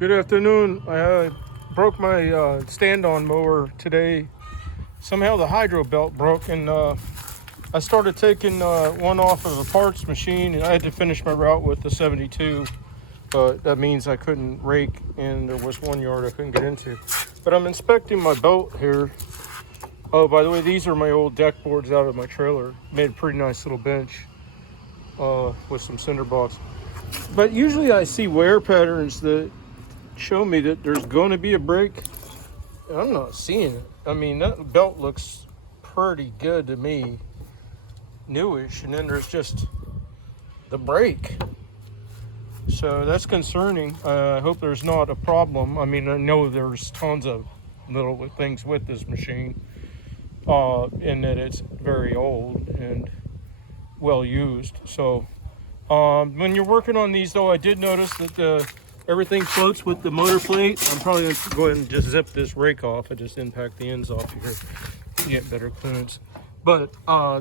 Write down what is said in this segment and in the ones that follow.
Good afternoon. I broke my stand-on mower today. Somehow the hydro belt broke, and I started taking one off of a parts machine, and I had to finish my route with the 72. But that means I couldn't rake, and there was 1 yard I couldn't get into. But I'm inspecting my belt here. Oh, by the way, these are my old deck boards out of my trailer. Made a pretty nice little bench with some cinder blocks. But usually I see wear patterns that show me that there's going to be a break. I'm not seeing it. I mean, that belt looks pretty good to me, newish, and then there's just the break. So that's concerning. I hope there's not a problem. I mean, I know there's tons of little things with this machine, in that it's very old and well used. So when you're working on these, though, I did notice that everything floats with the motor plate. I'm probably going to go ahead and just zip this rake off. I just impact the ends off here to get better clearance. But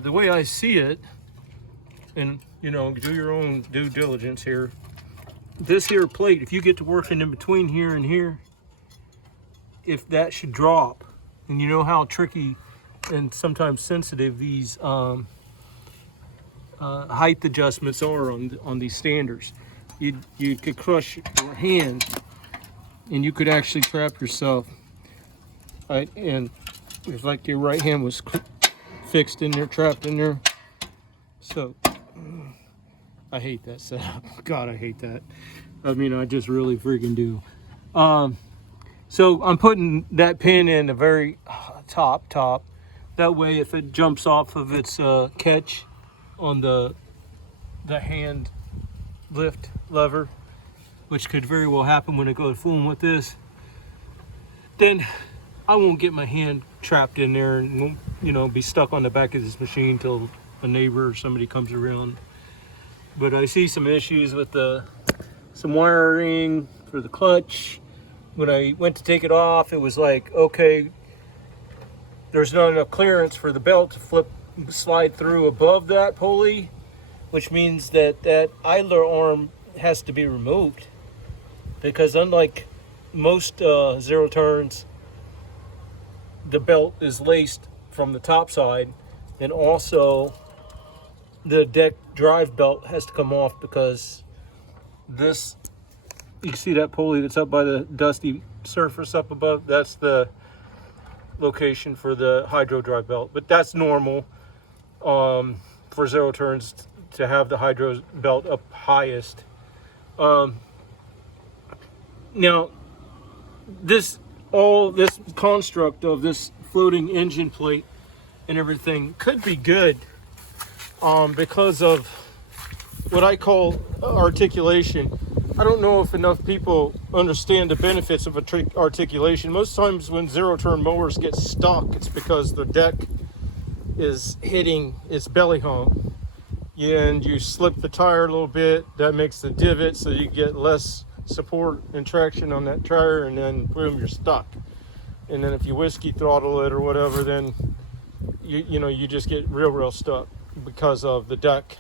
the way I see it, and you know, do your own due diligence here, this here plate, if you get to working in between here and here, if that should drop, and you know how tricky and sometimes sensitive these height adjustments are on these standers, you could crush your hand, and you could actually trap yourself. Right, and it's like your right hand was fixed in there, trapped in there. So I hate that setup. God, I hate that. I mean, I just really freaking do. So I'm putting that pin in the very top. That way, if it jumps off of its catch on the hand lift lever, which could very well happen when I go fooling with this, then I won't get my hand trapped in there and won't, you know, be stuck on the back of this machine till a neighbor or somebody comes around. But I see some issues with some wiring for the clutch. When I went to take it off, it was like, okay, there's not enough clearance for the belt to slide through above that pulley, which means that idler arm has to be removed, because unlike most zero turns, the belt is laced from the top side, and also the deck drive belt has to come off, because this, you see that pulley that's up by the dusty surface up above, that's the location for the hydro drive belt. But that's normal for zero turns to have the hydro belt up highest. Now this construct of this floating engine plate and everything could be good because of what I call articulation. I don't know if enough people understand the benefits of articulation. Most times when zero turn mowers get stuck, it's because the deck is hitting its belly hump, and you slip the tire a little bit. That makes the divot so you get less support and traction on that tire, and then boom, you're stuck. And then if you whiskey throttle it or whatever, then you know, you just get real stuck because of the deck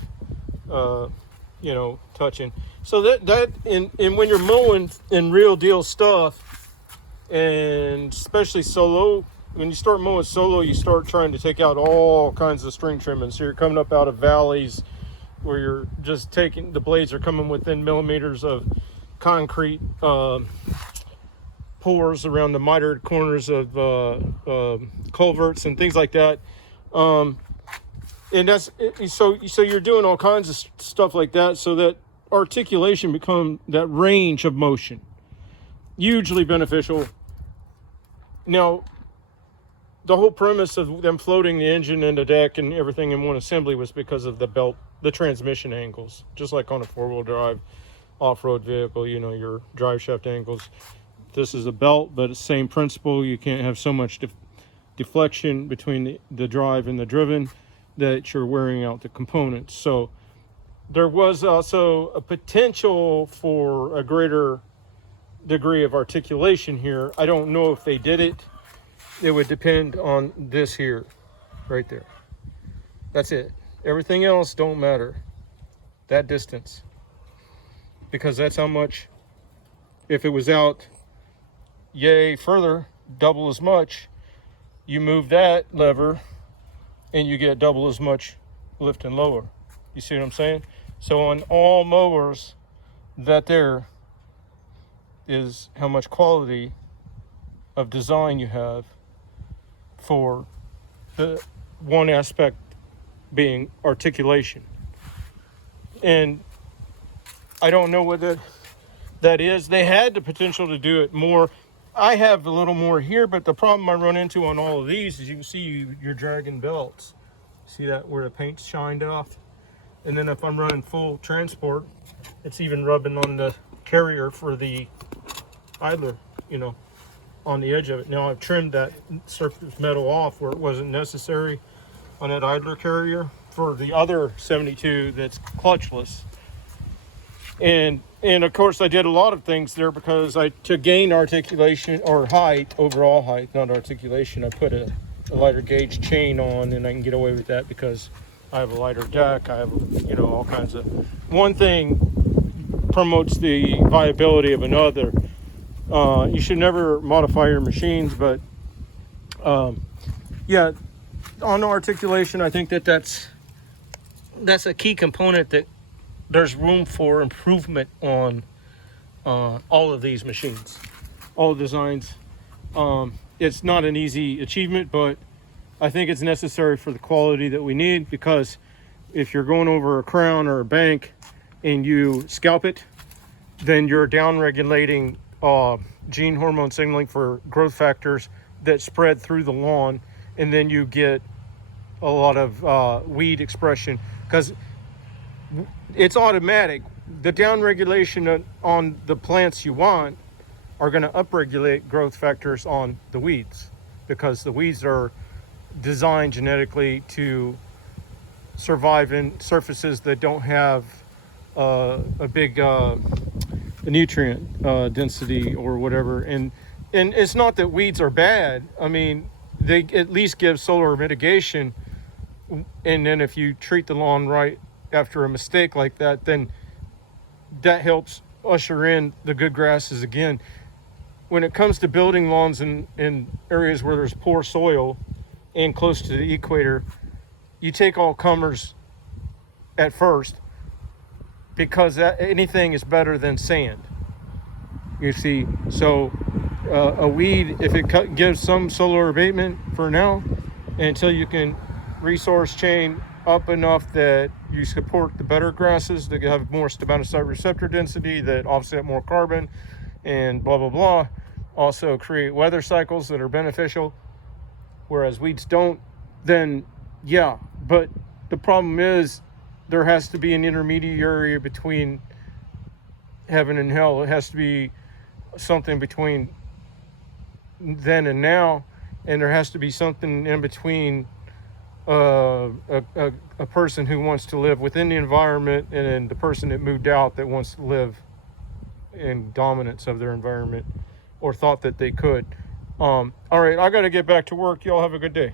touching. So that and when you're mowing in real deal stuff, and especially solo, when you start mowing solo, you start trying to take out all kinds of string trimmings. So you're coming up out of valleys where you're just taking, the blades are coming within millimeters of concrete pores around the mitered corners of culverts and things like that. And that's so you're doing all kinds of stuff like that, so that articulation become that range of motion, hugely beneficial. Now, the whole premise of them floating the engine and the deck and everything in one assembly was because of the belt, the transmission angles, just like on a four-wheel drive off-road vehicle, you know, your drive shaft angles. This is a belt, but it's the same principle. You can't have so much deflection between the drive and the driven that you're wearing out the components. So there was also a potential for a greater degree of articulation here. I don't know if they did it. It would depend on this here, right there. That's it. Everything else don't matter. That distance, because that's how much If it was out yay further, double as much, you move that lever and you get double as much lift and lower. You see what I'm saying? So on all mowers, that there is how much quality of design you have for the one aspect being articulation. And I don't know what that is. They had the potential to do it more. I have a little more here, but the problem I run into on all of these is you can see you're dragging belts. See that where the paint's shined off? And then if I'm running full transport, it's even rubbing on the carrier for the idler, you know, on the edge of it. Now I've trimmed that surface metal off where it wasn't necessary on that idler carrier for the other 72 that's clutchless. And of course I did a lot of things there because to gain articulation or height, overall height, not articulation, I put a lighter gauge chain on, and I can get away with that because I have a lighter deck. I have, you know, all kinds of, one thing promotes the viability of another. You should never modify your machines, but yeah, on articulation, I think that's a key component that there's room for improvement on all of these machines, all designs. It's not an easy achievement, but I think it's necessary for the quality that we need, because if you're going over a crown or a bank and you scalp it, then you're down-regulating gene hormone signaling for growth factors that spread through the lawn, and then you get a lot of weed expression because it's automatic. The down regulation on the plants you want are going to upregulate growth factors on the weeds, because the weeds are designed genetically to survive in surfaces that don't have a big nutrient density or whatever. And it's not that weeds are bad. I mean, they at least give solar mitigation. And then if you treat the lawn right after a mistake like that, then that helps usher in the good grasses again. When it comes to building lawns in areas where there's poor soil and close to the equator, you take all comers at first, because anything is better than sand. You see, so a weed, if it gives some solar abatement for now, until you can resource chain up enough that you support the better grasses that have more stomatocyte receptor density, that offset more carbon, and blah, blah, blah. Also create weather cycles that are beneficial, whereas weeds don't, then yeah. But the problem is there has to be an intermediary between heaven and hell. It has to be something between then and now, and there has to be something in between a person who wants to live within the environment and the person that moved out that wants to live in dominance of their environment, or thought that they could. All right, I got to get back to work. Y'all have a good day.